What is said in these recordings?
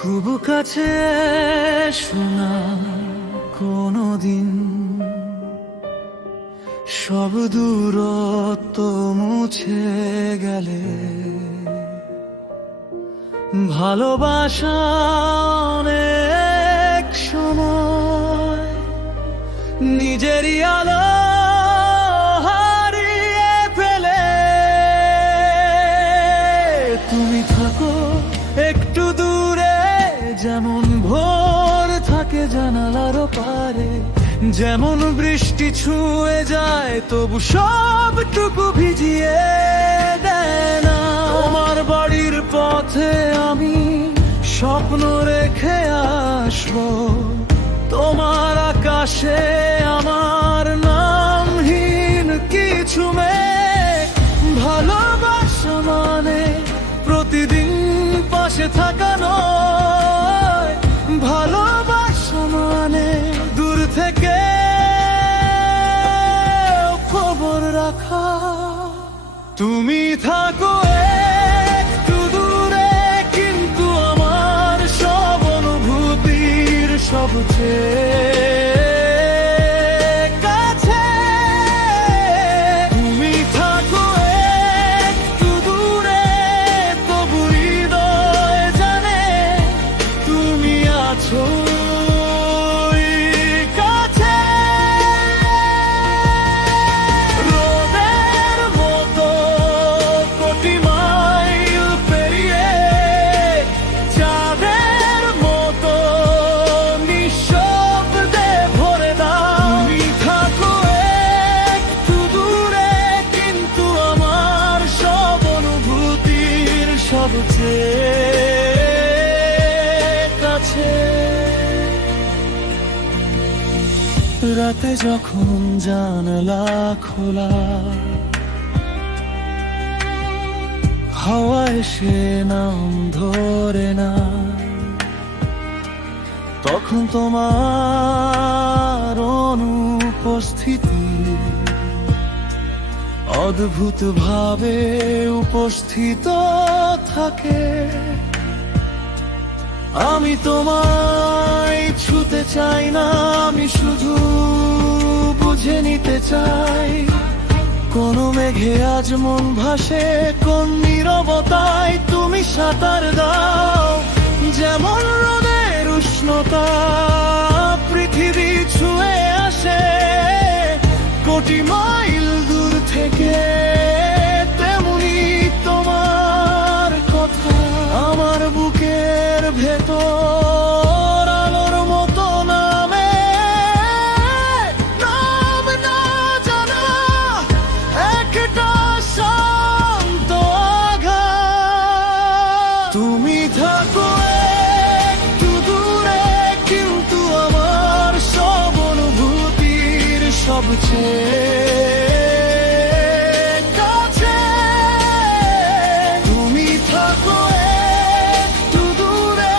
খুব কাছে শোনা কোনদিন সব দূরত্ব মুছে গেলে ভালোবাসা অনেক সময় নিজেরই আলো হারিয়ে ফেলে। তুমি থাকো একটু দূরে, যেমন ভোর থাকে জানালার পারে, যেমন বৃষ্টি ছুঁয়ে যায় তবু সবটুকু ভিজিয়ে দেয় না। তোমার বাড়ির পথে আমি স্বপ্ন রেখে আসবো, তোমার আকাশে আমার নামহীন কিছু মেঘ। ভালোবাসা মানে প্রতিদিন পাশে থাকা নয়, ভালোবাসা মানে দূর থেকে খবর রাখা। তুমি থাকো একটু দূরে, কিন্তু আমার সব অনুভূতির সবচেয়ে কাছে। তুমি থাকো একটু দূরে, তবু হৃদয় জানে তুমি আছো কাছে। রোদের মতো কোটি মাইল পেরিয়ে, চাঁদের মতো নিঃশব্দে ভরে দাও। তুমি থাকো একটু দূরে, কিন্তু আমার সব অনুভূতির সবচেয়ে কাছে। রাতে যখন জানলা খোলা, হাওয়া এসে নাম ধরে না, তখন তোমার অনুপস্থিতি অদ্ভুত ভাবে উপস্থিত থাকে। আমি তোমায় ছুতে চাই না, আমি শুধু বুঝে নিতে চাই। কোন মেঘে আজ মন ভাসে, কোন নীরবতায় তুমি সাঁতার দাও। যেমন রোদের উষ্ণতা পৃথিবী ছুঁয়ে আসে কোটি মাইল দূর থেকে, তেমনি তোমার কথা আমার বুকের ভেতর আলোর মতো নামে। নাম না জানা একটা শান্ত আঘাত। তুমি থাকো একটু দূরে, কিন্তু আমার সব অনুভূতির সবচেয়ে কাছে। তুমি থাকো একটু দূরে,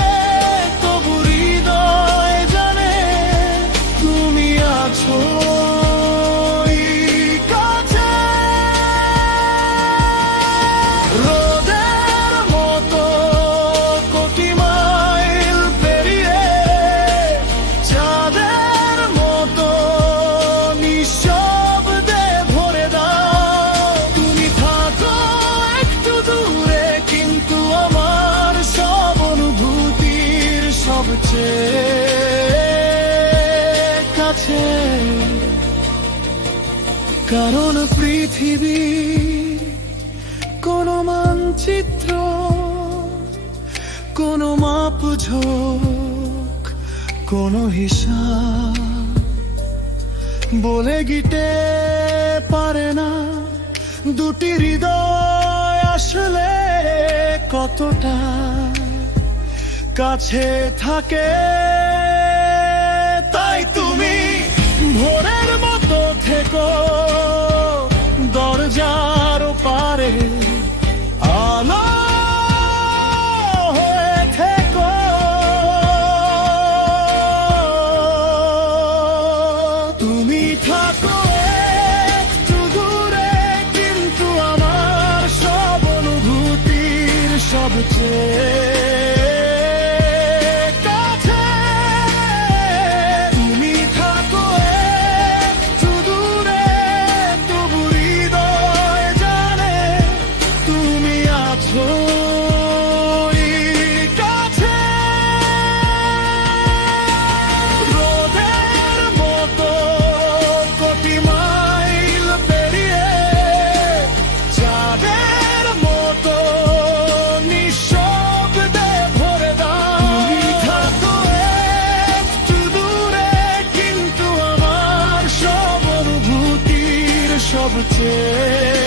তবু হৃদয় জানে তুমি আছো কাছে। রোদের মতো কোটি মাইল পেরিয়ে, চাঁদের মতো নিঃশব্দে ভরে দাও। তুমি থাকো একটু দূরে, কিন্তু আমার সব অনুভূতির সবচেয়ে কাছে। কারণ পৃথিবী কোন মানচিত্র, কোন মাপঝোঁক, কোন হিসাব বলে গিতে পারে না দুটি হৃদয় আসলে কতটা কাছে থাকে। তাই তুমি ভোরের মতো থেকো, দরজার পারে আলো হয়ে থেকো। তুমি থাকো একটু দূরে, কিন্তু আমার সব অনুভূতির সবচেয়ে সবচেয়ে